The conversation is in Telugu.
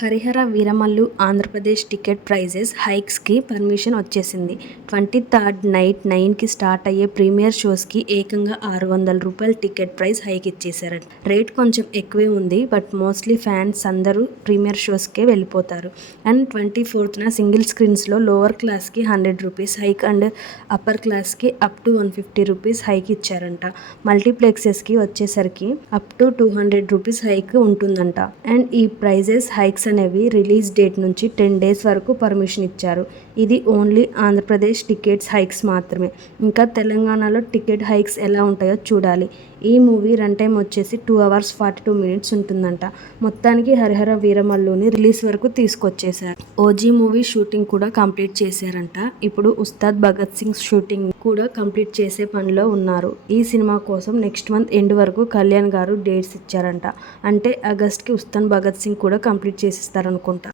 హరిహర వీరమల్లు ఆంధ్రప్రదేశ్ టికెట్ ప్రైజెస్ హైక్స్కి పర్మిషన్ వచ్చేసింది. 23rd నైట్ 9కి స్టార్ట్ అయ్యే ప్రీమియర్ షోస్కి ఏకంగా ₹600 టికెట్ ప్రైస్ హైక్ ఇచ్చేశారట. రేట్ కొంచెం ఎక్కువే ఉంది. బట్ మోస్ట్లీ ఫ్యాన్స్ అందరూ ప్రీమియర్ షోస్కే వెళ్ళిపోతారు. అండ్ 24న సింగిల్ స్క్రీన్స్లో లోవర్ క్లాస్కి ₹100 హైక్ అండ్ అప్పర్ క్లాస్కి అప్ టు ₹150 హైక్ ఇచ్చారంట. మల్టీప్లెక్సెస్కి వచ్చేసరికి అప్ టు ₹200 హైక్ ఉంటుందంట. అండ్ ఈ ప్రైజెస్ హైక్స్ అనేవి రిలీజ్ డేట్ నుంచి 10 days వరకు పర్మిషన్ ఇచ్చారు. ఇది ఓన్లీ ఆంధ్రప్రదేశ్ టికెట్స్ హైక్స్ మాత్రమే. ఇంకా తెలంగాణలో టికెట్ హైక్స్ ఎలా ఉంటాయో చూడాలి. ఈ మూవీ రన్ టైం వచ్చేసి 2 hours 42 minutes ఉంటుందంట. మొత్తానికి హరిహర వీరమల్లుని రిలీజ్ వరకు తీసుకొచ్చేశారు. ఓజీ మూవీ షూటింగ్ కూడా కంప్లీట్ చేశారంట. ఇప్పుడు ఉస్తాద్ భగత్ సింగ్ షూటింగ్ కూడా కంప్లీట్ చేసే పనిలో ఉన్నారు. ఈ సినిమా కోసం నెక్స్ట్ మంత్ ఎండ్ వరకు కళ్యాణ్ గారు డేట్స్ ఇచ్చారంట. అంటే ఆగస్ట్కి ఉస్తాద్ భగత్ సింగ్ కూడా కంప్లీట్ చేసిస్తారనుకుంటా.